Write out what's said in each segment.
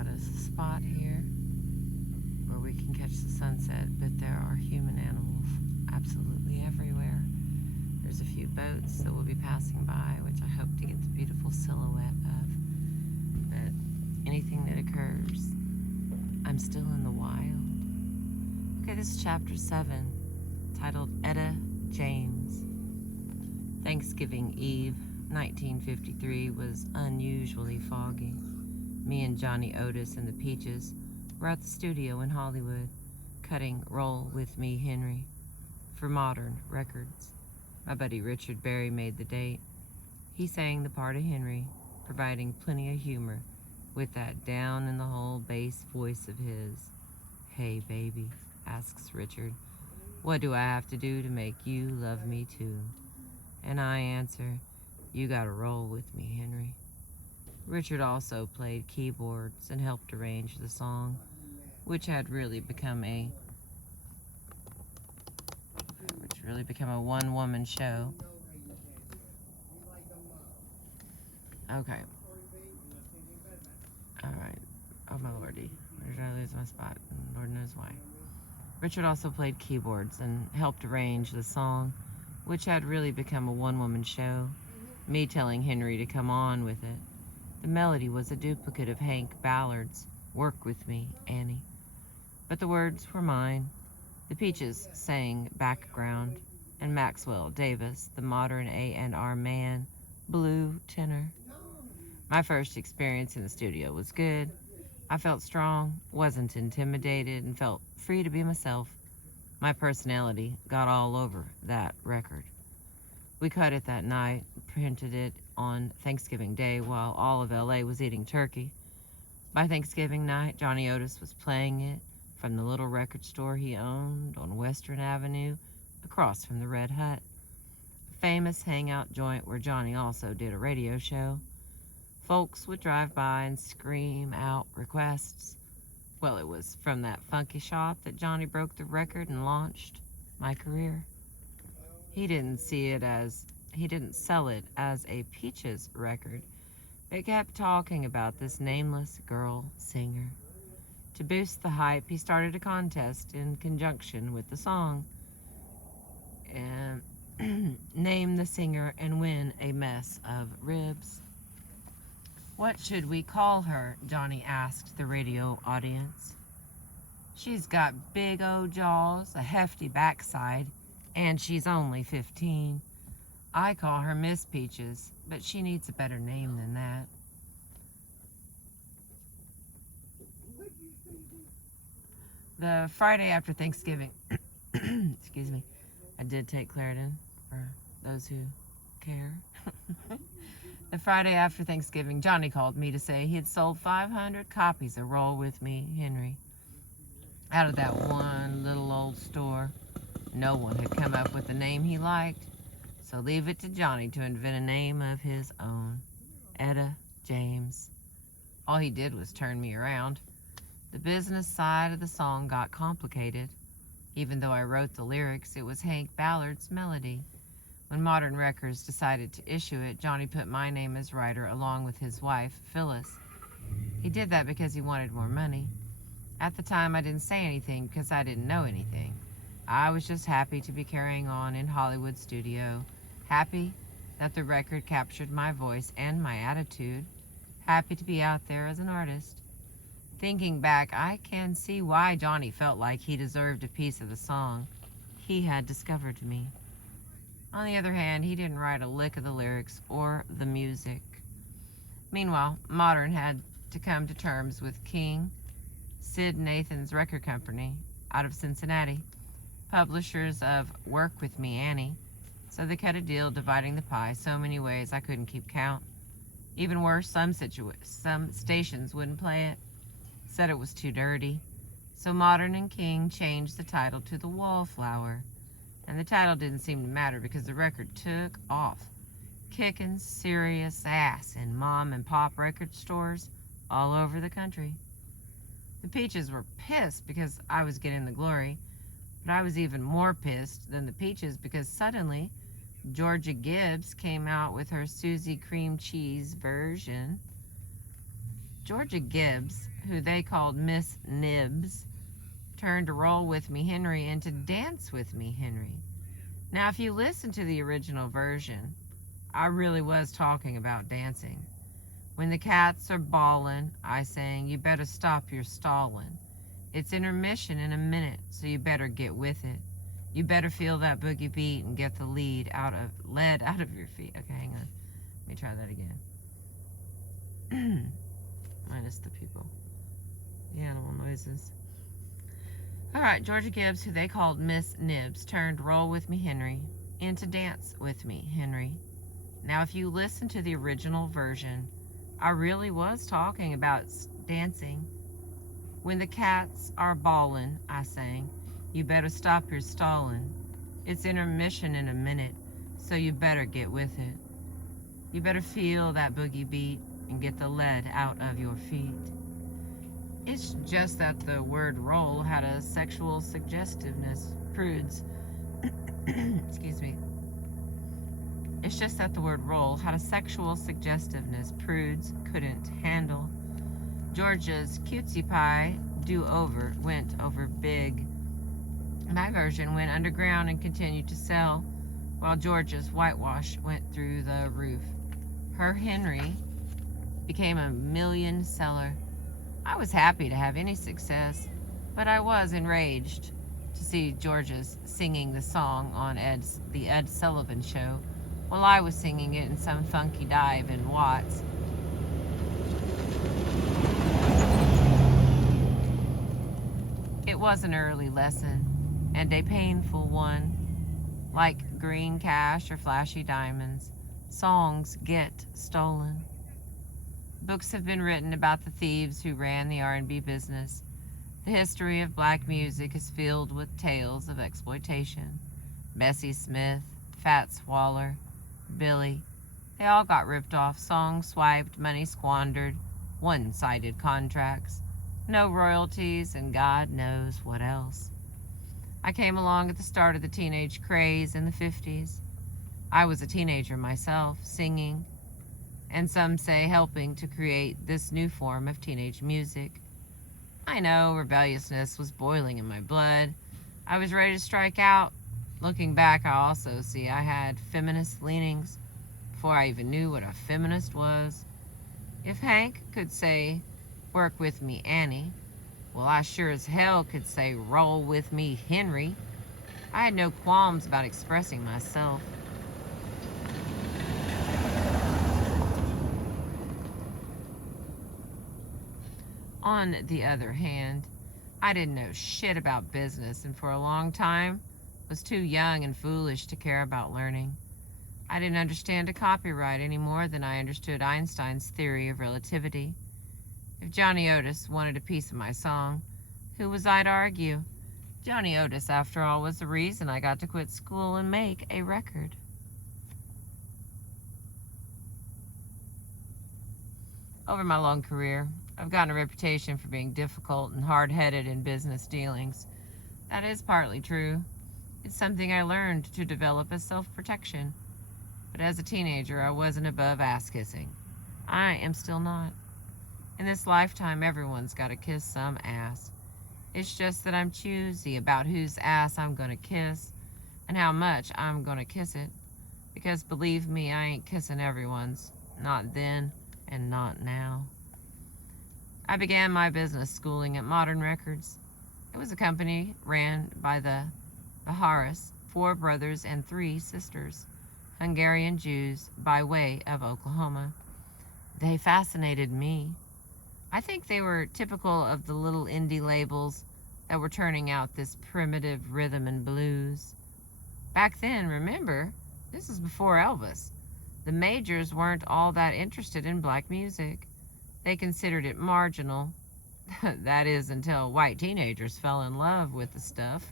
got us a spot here where we can catch the sunset, but there are human animals absolutely everywhere. There's a few boats that will be passing by, which I hope to get the beautiful silhouette of. But anything that occurs, I'm still in the wild. Okay, this is chapter 7, titled Etta James. Thanksgiving Eve, 1953, was unusually foggy. Me and Johnny Otis and the Peaches were at the studio in Hollywood, cutting Roll With Me, Henry for Modern Records. My buddy Richard Berry made the date. He sang the part of Henry, providing plenty of humor with that down-in-the-hole bass voice of his. "Hey, baby," asks Richard, "what do I have to do to make you love me too?" And I answer, "You gotta roll with me, Henry." Richard also played keyboards and helped arrange the song, which had really become a one-woman show. Okay. All right. Oh my lordy, where did I lose my spot? Lord knows why. Richard also played keyboards and helped arrange the song, which had really become a one-woman show, me telling Henry to come on with it. The melody was a duplicate of Hank Ballard's "Work With Me, Annie," but the words were mine. The Peaches sang background, and Maxwell Davis, the modern A&R man, blew tenor. My first experience in the studio was good. I felt strong, wasn't intimidated, and felt free to be myself. My personality got all over that record. We cut it that night, printed it on Thanksgiving Day while all of LA was eating turkey. By Thanksgiving night, Johnny Otis was playing it from the little record store he owned on Western Avenue across from the Red Hut, a famous hangout joint where Johnny also did a radio show. Folks would drive by and scream out requests. Well, it was from that funky shop that Johnny broke the record and launched my career. He didn't sell it as a Peaches record, but kept talking about this nameless girl singer. To boost the hype, he started a contest in conjunction with the song, and name the singer and win a mess of ribs. "What should we call her?" Johnny asked the radio audience. "She's got big old jaws, a hefty backside, and she's only 15. I call her Miss Peaches, but she needs a better name than that." The Friday after Thanksgiving, excuse me, I did take Claritin for those who care. The Friday after Thanksgiving, Johnny called me to say he had sold 500 copies of Roll With Me, Henry. Out of that one little old store, no one had come up with the name he liked, so leave it to Johnny to invent a name of his own. Etta James. All he did was turn me around. The business side of the song got complicated. Even though I wrote the lyrics, it was Hank Ballard's melody. When Modern Records decided to issue it, Johnny put my name as writer along with his wife, Phyllis. He did that because he wanted more money. At the time, I didn't say anything because I didn't know anything. I was just happy to be carrying on in Hollywood studio, happy that the record captured my voice and my attitude, happy to be out there as an artist. Thinking back, I can see why Johnny felt like he deserved a piece of the song. He had discovered me. On the other hand, he didn't write a lick of the lyrics or the music. Meanwhile, Modern had to come to terms with King, Sid Nathan's record company out of Cincinnati, publishers of Work With Me, Annie, so they cut a deal dividing the pie so many ways I couldn't keep count. Even worse, some stations wouldn't play it, said it was too dirty. So Modern and King changed the title to The Wallflower, and the title didn't seem to matter because the record took off, kicking serious ass in mom and pop record stores all over the country. The Peaches were pissed because I was getting the glory, but I was even more pissed than the Peaches because suddenly Georgia Gibbs came out with her Susie Cream Cheese version. Georgia Gibbs, who they called Miss Nibs, turned Roll With Me Henry into Dance With Me Henry. Now, if you listen to the original version, I really was talking about dancing. When the cats are bawling, I sang, you better stop your stalling. It's intermission in a minute, so you better get with it. You better feel that boogie beat and get the lead lead out of your feet. Okay, hang on. Let me try that again. Minus the people. The animal noises. All right, Georgia Gibbs, who they called Miss Nibs, turned Roll With Me Henry into Dance With Me Henry. Now, if you listen to the original version, I really was talking about dancing. When the cats are bawling, I sang, you better stop your stalling. It's intermission in a minute, so you better get with it. You better feel that boogie beat and get the lead out of your feet. It's just that the word roll had a sexual suggestiveness. Prudes. Excuse me. It's just that the word roll had a sexual suggestiveness prudes couldn't handle. Georgia's cutesy pie do-over went over big. My version went underground and continued to sell, while Georgia's whitewash went through the roof. Her Henry became a million seller. I was happy to have any success, but I was enraged to see Georgia's singing the song on the Ed Sullivan Show, while I was singing it in some funky dive in Watts. It was an early lesson, and a painful one. Like green cash or flashy diamonds, songs get stolen. Books have been written about the thieves who ran the R&B business. The history of black music is filled with tales of exploitation. Bessie Smith, Fats Waller, Billy, they all got ripped off, songs swiped, money squandered, one-sided contracts, no royalties, and God knows what else. I came along at the start of the teenage craze in the 50s. I was a teenager myself, singing, and some say helping to create this new form of teenage music. I know rebelliousness was boiling in my blood. I was ready to strike out. Looking back, I also see I had feminist leanings before I even knew what a feminist was. If Hank could say, work with me, Annie, well, I sure as hell could say, roll with me, Henry. I had no qualms about expressing myself. On the other hand, I didn't know shit about business, and for a long time was too young and foolish to care about learning. I didn't understand a copyright any more than I understood Einstein's theory of relativity. If Johnny Otis wanted a piece of my song, who was I to argue? Johnny Otis, after all, was the reason I got to quit school and make a record. Over my long career, I've gotten a reputation for being difficult and hard-headed in business dealings. That is partly true. It's something I learned to develop as self-protection. But as a teenager, I wasn't above ass-kissing. I am still not. In this lifetime, everyone's got to kiss some ass. It's just that I'm choosy about whose ass I'm going to kiss and how much I'm going to kiss it. Because believe me, I ain't kissing everyone's. Not then and not now. I began my business schooling at Modern Records. It was a company ran by the Baharis, 4 brothers and 3 sisters, Hungarian Jews by way of Oklahoma. They fascinated me. I think they were typical of the little indie labels that were turning out this primitive rhythm and blues. Back then, remember, this is before Elvis. The majors weren't all that interested in black music. They considered it marginal. That is, until white teenagers fell in love with the stuff.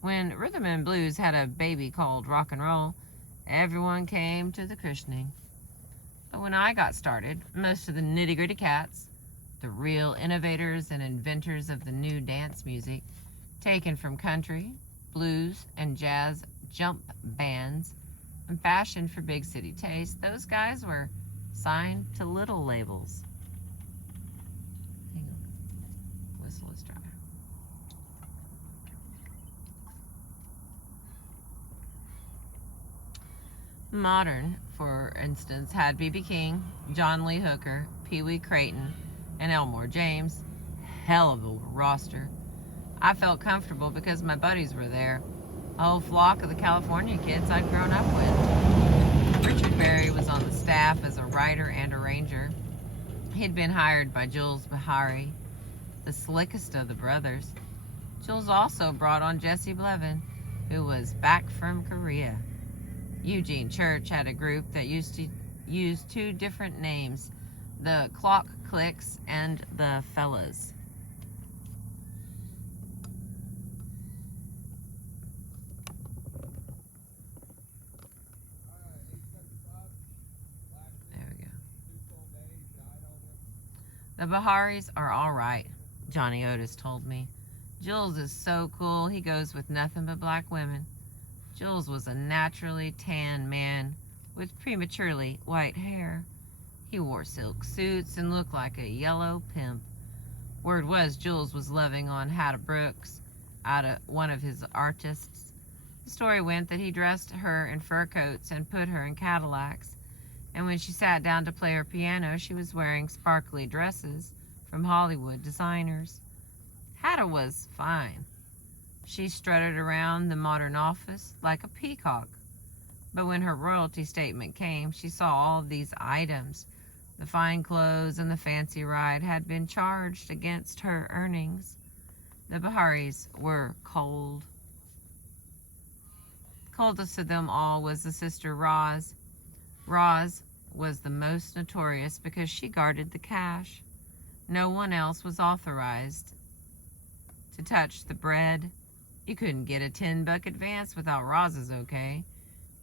When rhythm and blues had a baby called rock and roll, everyone came to the christening. But when I got started, most of the nitty-gritty cats, the real innovators and inventors of the new dance music, taken from country, blues, and jazz jump bands, and fashioned for big city taste, those guys were signed to little labels. Modern, for instance, had B.B. King, John Lee Hooker, Pee Wee Crayton, and Elmore James. Hell of a roster. I felt comfortable because my buddies were there, a whole flock of the California kids I'd grown up with. Richard Berry was on the staff as a writer and arranger. He'd been hired by Jules Bahari, the slickest of the brothers. Jules also brought on Jesse Blevin, who was back from Korea. Eugene Church had a group that used to use two different names, the Clock Clicks and the Fellas. There we go. The Baharis are all right, Johnny Otis told me. Jules is so cool, he goes with nothing but black women. Jules was a naturally tan man with prematurely white hair. He wore silk suits and looked like a yellow pimp. Word was Jules was loving on Hatta Brooks, one of his artists. The story went that he dressed her in fur coats and put her in Cadillacs, and when she sat down to play her piano, she was wearing sparkly dresses from Hollywood designers. Hatta was fine. She strutted around the modern office like a peacock. But when her royalty statement came, she saw all these items. The fine clothes and the fancy ride had been charged against her earnings. The Baharis were cold. Coldest of them all was the sister Roz. Roz was the most notorious because she guarded the cash. No one else was authorized to touch the bread. You couldn't get a $10 advance without Roz's okay.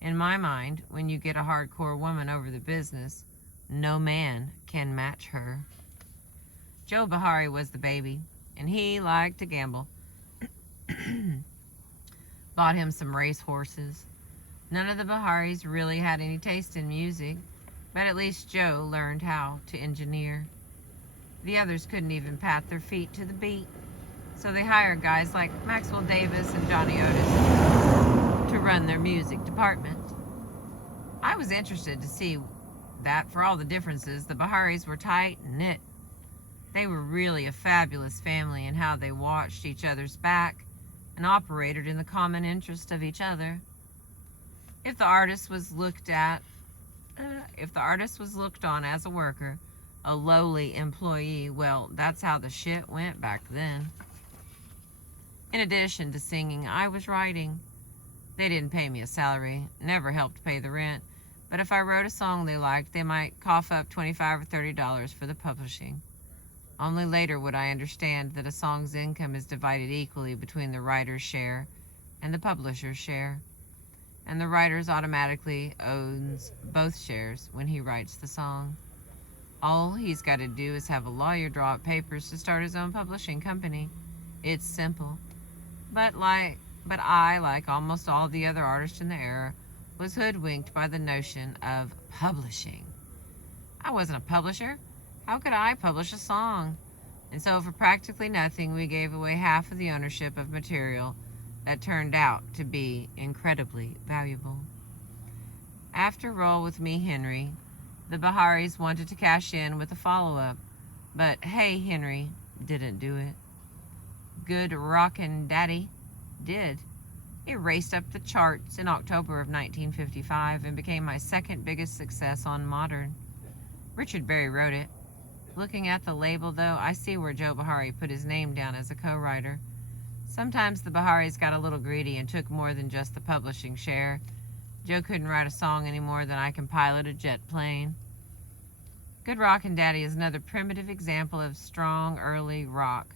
In my mind, when you get a hardcore woman over the business, no man can match her. Joe Bahari was the baby, and he liked to gamble. Bought him some race horses. None of the Baharis really had any taste in music, but at least Joe learned how to engineer. The others couldn't even pat their feet to the beat, so they hired guys like Maxwell Davis and Johnny Otis to run their music department. I was interested to see that for all the differences, the Baharis were tight-knit. They were really a fabulous family in how they watched each other's back and operated in the common interest of each other. If the artist was looked on as a worker, a lowly employee, well, that's how the shit went back then. In addition to singing, I was writing. They didn't pay me a salary, never helped pay the rent, but if I wrote a song they liked, they might cough up $25 or $30 for the publishing. Only later would I understand that a song's income is divided equally between the writer's share and the publisher's share, and the writer automatically owns both shares when he writes the song. All he's got to do is have a lawyer draw up papers to start his own publishing company. It's simple. But I, like almost all the other artists in the era, was hoodwinked by the notion of publishing. I wasn't a publisher. How could I publish a song? And so for practically nothing, we gave away half of the ownership of material that turned out to be incredibly valuable. After Roll With Me, Henry, the Baharis wanted to cash in with a follow-up, but Hey Henry didn't do it. Good Rockin' Daddy did. It raced up the charts in October of 1955 and became my second biggest success on Modern. Richard Berry wrote it. Looking at the label, though, I see where Joe Bahari put his name down as a co-writer. Sometimes the Baharis got a little greedy and took more than just the publishing share. Joe couldn't write a song any more than I can pilot a jet plane. Good Rockin' Daddy is another primitive example of strong early rock.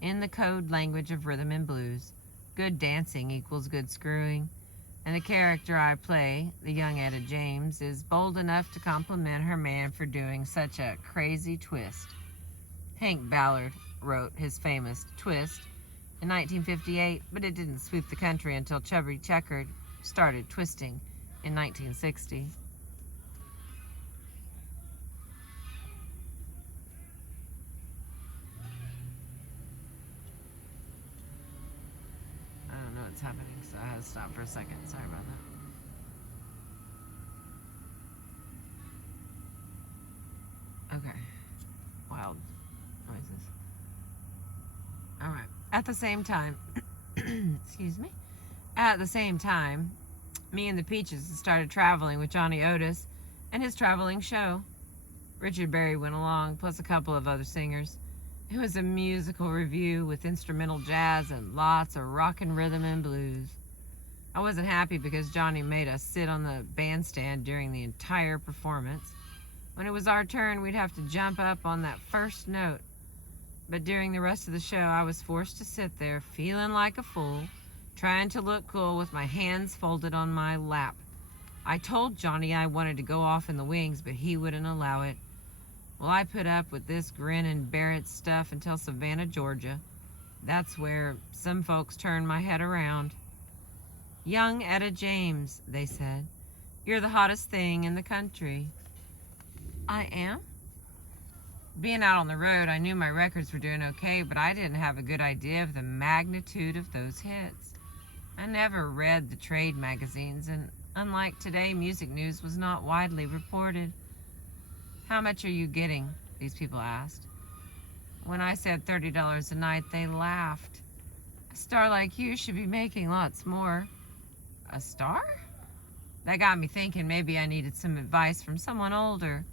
In the code language of rhythm and blues, good dancing equals good screwing, and the character I play, the young Etta James, is bold enough to compliment her man for doing such a crazy twist. Hank Ballard wrote his famous Twist in 1958, but it didn't sweep the country until Chubby Checker started twisting in 1960. I don't know what's happening, so I had to stop for a second. Sorry about that. At the same time, excuse me, at the same time, me and the Peaches started traveling with Johnny Otis and his traveling show. Richard Berry went along, plus a couple of other singers. It was a musical review with instrumental jazz and lots of rock and rhythm and blues. I wasn't happy because Johnny made us sit on the bandstand during the entire performance. When it was our turn, we'd have to jump up on that first note. But during the rest of the show, I was forced to sit there feeling like a fool, trying to look cool with my hands folded on my lap. I told Johnny I wanted to go off in the wings, but he wouldn't allow it. Well, I put up with this grin and bear it stuff until Savannah, Georgia. That's where some folks turned my head around. "Young Etta James," they said. "You're the hottest thing in the country." I am? Being out on the road, I knew my records were doing okay, but I didn't have a good idea of the magnitude of those hits. I never read the trade magazines, and unlike today, music news was not widely reported. "How much are you getting?" these people asked. When I said $30 a night, they laughed. "A star like you should be making lots more." A star? That got me thinking maybe I needed some advice from someone older.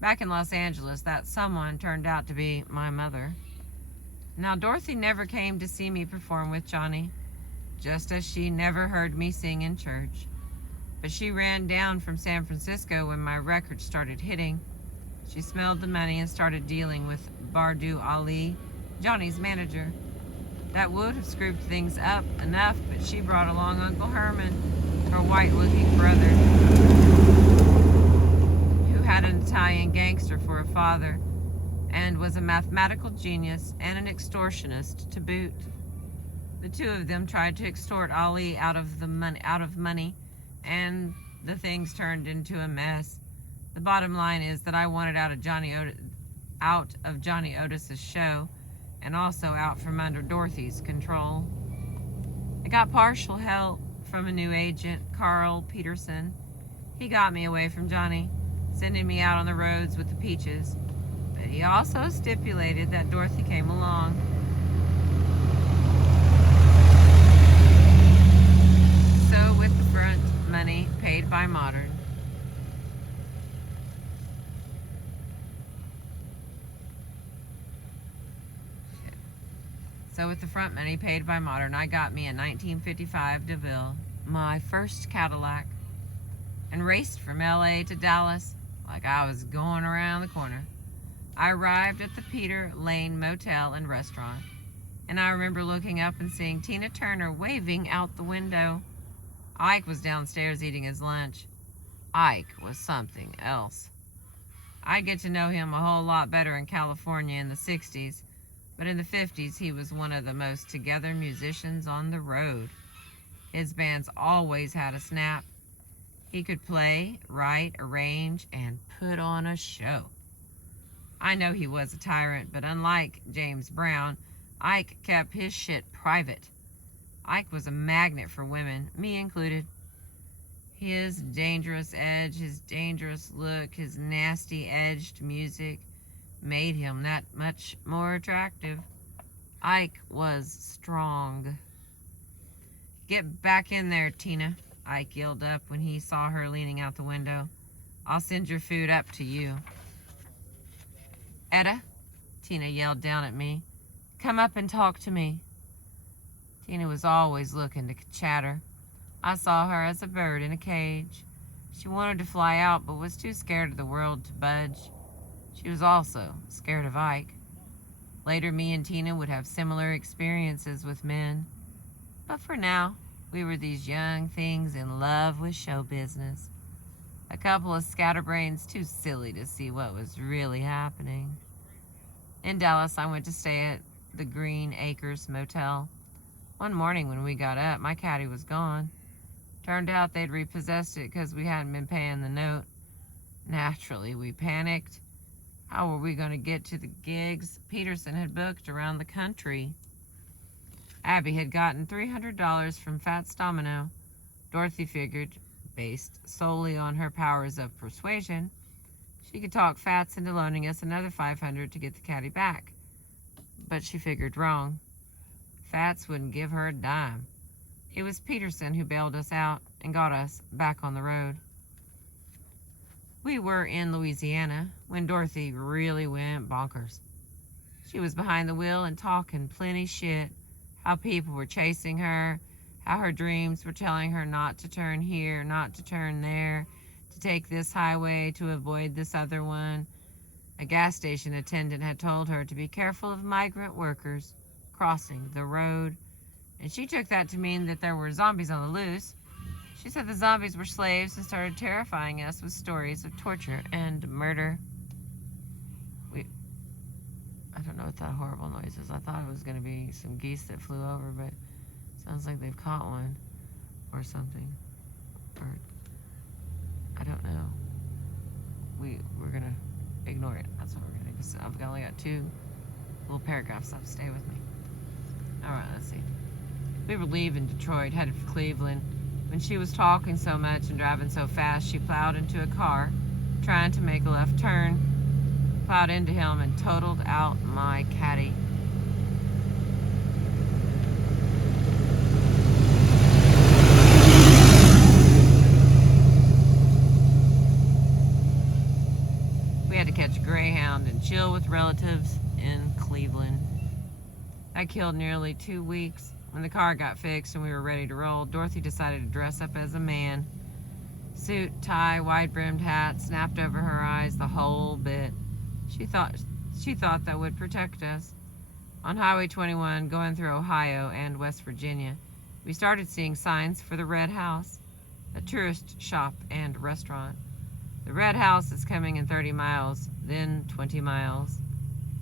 Back in Los Angeles, that someone turned out to be my mother. Now, Dorothy never came to see me perform with Johnny, just as she never heard me sing in church. But she ran down from San Francisco when my record started hitting. She smelled the money and started dealing with Bardu Ali, Johnny's manager. That would have screwed things up enough, but she brought along Uncle Herman, her white-looking brother, who had an Italian gangster for a father and was a mathematical genius and an extortionist to boot. The two of them tried to extort Ali out of money, and the things turned into a mess. The bottom line is that I wanted out of Johnny Otis's show, and also out from under Dorothy's control. I got partial help from a new agent, Carl Peterson. He got me away from Johnny, sending me out on the roads with the Peaches. But he also stipulated that Dorothy came along. So with the front money paid by Modern, I got me a 1955 DeVille, my first Cadillac, and raced from LA to Dallas like I was going around the corner. I arrived at the Peter Lane Motel and Restaurant, and I remember looking up and seeing Tina Turner waving out the window. Ike was downstairs eating his lunch. Ike was something else. I'd get to know him a whole lot better in California in the 60s, but in the 50s he was one of the most together musicians on the road. His bands always had a snap. He could play, write, arrange, and put on a show. I know he was a tyrant, but unlike James Brown, Ike kept his shit private. Ike was a magnet for women, me included. His dangerous edge, his dangerous look, his nasty edged music made him that much more attractive. Ike was strong. "Get back in there, Tina," Ike yelled up when he saw her leaning out the window. "I'll send your food up to you." "Etta," Tina yelled down at me, "come up and talk to me." Tina was always looking to chatter. I saw her as a bird in a cage. She wanted to fly out, but was too scared of the world to budge. She was also scared of Ike. Later, me and Tina would have similar experiences with men. But for now, we were these young things in love with show business. A couple of scatterbrains too silly to see what was really happening. In Dallas, I went to stay at the Green Acres Motel. One morning when we got up, my caddy was gone. Turned out they'd repossessed it because we hadn't been paying the note. Naturally, we panicked. How were we going to get to the gigs Peterson had booked around the country? Abby had gotten $300 from Fats Domino. Dorothy figured, based solely on her powers of persuasion, she could talk Fats into loaning us another $500 to get the caddy back. But she figured wrong. Fats wouldn't give her a dime. It was Peterson who bailed us out and got us back on the road. We were in Louisiana when Dorothy really went bonkers. She was behind the wheel and talking plenty shit, how people were chasing her, how her dreams were telling her not to turn here, not to turn there, to take this highway, to avoid this other one. A gas station attendant had told her to be careful of migrant workers crossing the road, and she took that to mean that there were zombies on the loose. She said the zombies were slaves and started terrifying us with stories of torture and murder. I don't know what that horrible noise is. I thought it was going to be some geese that flew over, but it sounds like they've caught one or something. Or, I don't know. We're going to ignore it. That's what we're going to do, because I've only got 2 little paragraphs left. Stay with me. All right, let's see. We were leaving Detroit, headed for Cleveland. When she was talking so much and driving so fast, she plowed into a car, trying to make a left turn, plowed into him, and totaled out my caddy. We had to catch a Greyhound and chill with relatives in Cleveland. That killed nearly 2 weeks. When the car got fixed and we were ready to roll, Dorothy decided to dress up as a man. Suit, tie, wide-brimmed hat, snapped over her eyes, the whole bit. She thought that would protect us. On Highway 21, going through Ohio and West Virginia, we started seeing signs for the Red House, a tourist shop and restaurant. The Red House is coming in 30 miles, then 20 miles.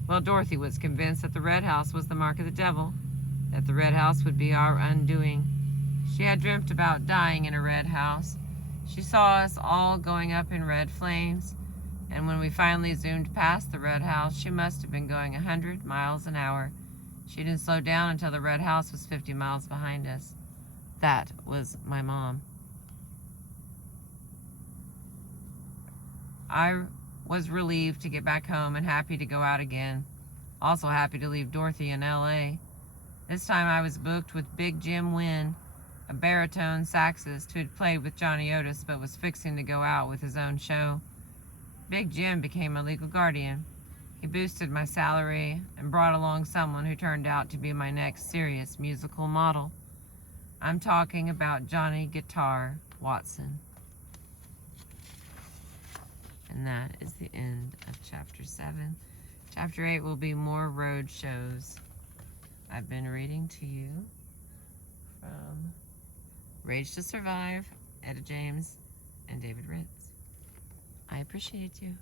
Well, Dorothy was convinced that the Red House was the mark of the devil, that the Red House would be our undoing. She had dreamt about dying in a red house. She saw us all going up in red flames, and when we finally zoomed past the Red House, she must have been going 100 miles an hour. She didn't slow down until the Red House was 50 miles behind us. That was my mom. I was relieved to get back home and happy to go out again. Also happy to leave Dorothy in L.A. This time I was booked with Big Jim Wynn, a baritone saxist who had played with Johnny Otis but was fixing to go out with his own show. Big Jim became my legal guardian. He boosted my salary and brought along someone who turned out to be my next serious musical model. I'm talking about Johnny Guitar Watson. And that is the end of Chapter 7. Chapter 8 will be more road shows. I've been reading to you from Rage to Survive, Etta James, and David Ritz. I appreciate you.